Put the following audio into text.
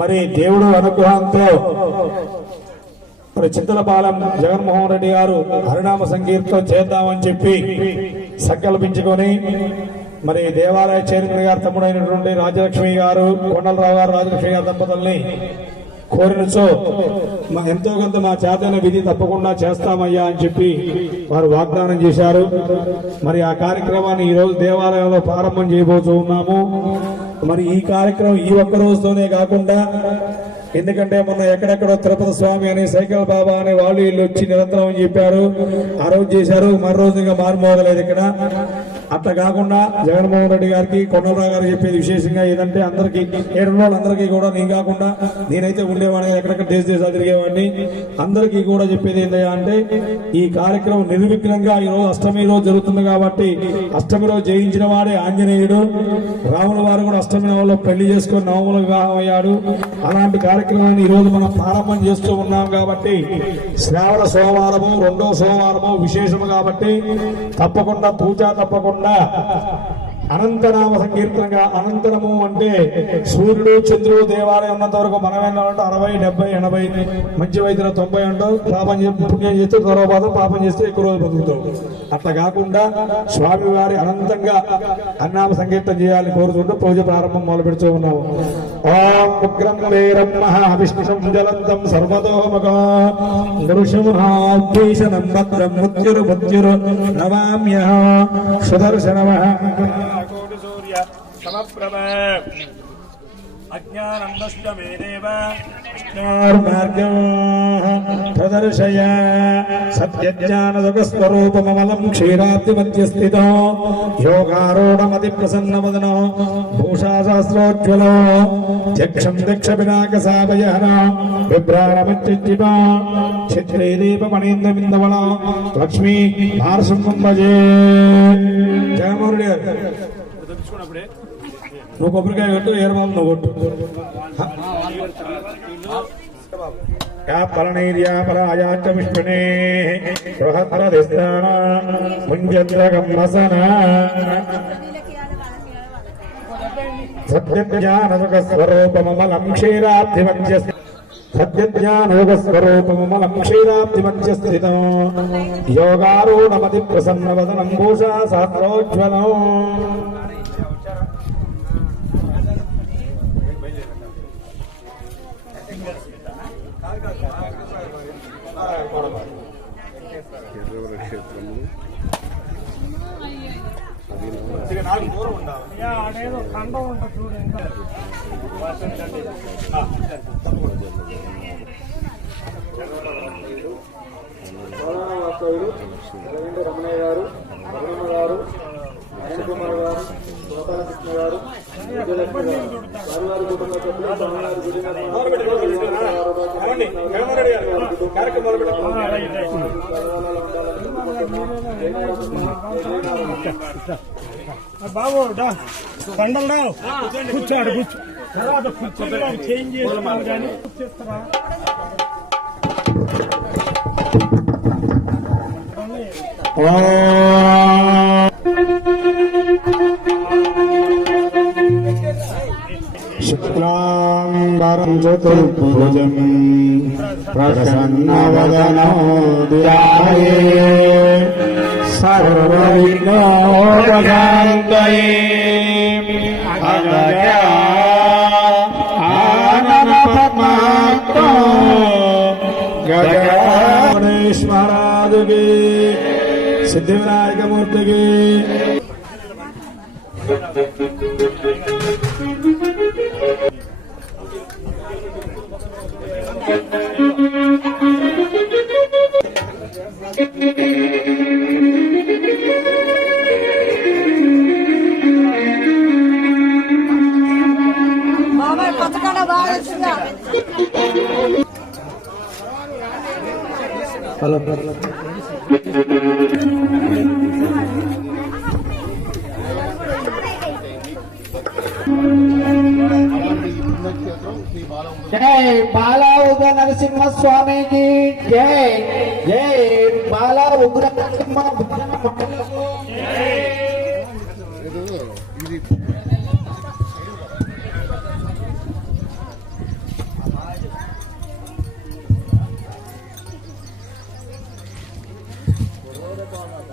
మరి దేవుడు అనుగ్రహంతో మరి చింతలపాలెం జగన్మోహన్ రెడ్డి గారు హరినామ సంకీర్తన చేద్దామని చెప్పి సంకల్పించుకొని మరి దేవాలయ చైర్మన్ గారు తమ్ముడైనటువంటి రాజలక్ష్మి గారు కొండలరావు గారు రాజలక్ష్మి గారి దంపతుల్ని కోరినచో ఎంతో కొంత మా చేతన విధి తప్పకుండా చేస్తామయ్యా అని చెప్పి వారు వాగ్దానం చేశారు. మరి ఆ కార్యక్రమాన్ని ఈ రోజు దేవాలయంలో ప్రారంభం చేయబోతూ ఉన్నాము. మరి ఈ కార్యక్రమం ఈ ఒక్క రోజుతోనే కాకుండా, ఎందుకంటే మొన్న ఎక్కడెక్కడో తిరుపతి స్వామి అని సైకిల్ బాబా అని వాళ్ళు వీళ్ళు వచ్చి నిరంతరం అని చెప్పారు, ఆ రోజు చేశారు. మరో రోజు ఇంకా మారుమోగలేదు ఇక్కడ. అట్లా కాకుండా జగన్మోహన్ రెడ్డి గారికి కొండలరావు గారు చెప్పేది విశేషంగా ఏదంటే అందరికీ 7 రోజులందరికీ కూడా నేను కాకుండా నేనైతే ఉండేవాడిని, ఎక్కడెక్కడ దేశాలు తిరిగేవాడిని, అందరికీ కూడా చెప్పేది ఏంటంటే అంటే ఈ కార్యక్రమం నిర్విఘ్నంగా ఈ రోజు అష్టమి రోజు జరుగుతుంది కాబట్టి అష్టమి రోజు జయించిన వాడే ఆంజనేయుడు. రాముల వారు కూడా అష్టమి నవలో పెళ్లి చేసుకుని నవముల వివాహం అయ్యాడు. అలాంటి కార్యక్రమాన్ని ఈ రోజు మనం ప్రారంభం చేస్తూ ఉన్నాం కాబట్టి శ్రావణ సోమవారము 2వ సోమవారము విశేషము కాబట్టి తప్పకుండా పూజ తప్పకుండా అనంతనామ సంకీర్తనగా, అనంతరము అంటే సూర్యుడు చంద్రుడు దేవాలయం ఉన్నంత వరకు మనమేంటే 60, 70, 80 మంచి వైద్యులు 90 అంటావు. పాపం పుణ్యం చేస్తే తర్వాత పాపం చేస్తే ఎక్కువ రోజులు బతుకుతావు. అట్లా కాకుండా స్వామివారి అనంతంగా అన్నామ సంకీర్తన చేయాలని కోరుతుంటూ పూజ ప్రారంభం మొదలు పెడుతూ ఉన్నాము. ఓం ఉగ్రం వీరం మహావిష్ణుం జలంతం సర్వతోముఖం గురుసింహాభీషణం భద్రం మృత్యురు నమామ్యహం సుదర్శనమః కోటి సూర్య సమప్రభ అజ్ఞానం నష్టమేదేవ మార్గం ప్రదర్శయ సత్యజ్ఞానసుఖస్వరూపమమలం క్షీరాబ్ది మధ్యస్థితో యోగారూఢమతి ప్రసన్నవదనో భూషాశాస్త్రోజ్వలో చక్షం దక్ష పినాకసాభయహన విభ్రాణమత్యుజ్జిత ఛత్రే దీపమణీంద్రమిందవళ లక్ష్మీ భారసింహం భజే. జగన్మోహన్ రెడ్డి గారు తెప్పించుకున్నప్పుడే నువ్వు కొబ్బరికాయ కొట్టు, ఏరబాబు నువ్వు కొట్టు. పలనైర్యాపరాయాచ విష్ణునే బృహత్రదిస్తాన ముంజంద్రగమ్మసన సత్యజ్ఞానసుఖస్వరూపమమలం క్షీరాబ్ధిమధ్యస్థితం సత్యజ్ఞానోగస్వరూపమమలం క్షీరాబ్ధిమధ్యస్థితం యోగారూఢమతి ప్రసన్నవదనం భూషా సహస్రోజ్వలం. నాకు దూరం ఉండాలి ఖండం ఉంటుంది చూడండి. రమణయ్య గారు, రమణమ్మ గారు, కుమార్ గారు, గోపాలకృష్ణ గారు, విజయలక్ష్మి గారు, వారి కుటుంబ సభ్యులు స్వామివారి గుడి బాబు పండలు కూర్చోడు కూర్చో తర్వాత కూర్చొని చేంజ్ చేస్తున్నాను కానీ కూర్చేస్తారా. శుక్లాంబరం చతుర్భుజం ప్రసన్నవదనో ధ్యాయే సర్వవిఘ్నోపశాంతయే అగజా ఆననపద్మార్తో గణేశ్వరాదుకి సిద్ధివినాయకమూర్తికి జై బాలా ఉగ్ర నరసింహ స్వామికి జై. జై బాలా ఉగ్ర నరసింహ స్వామి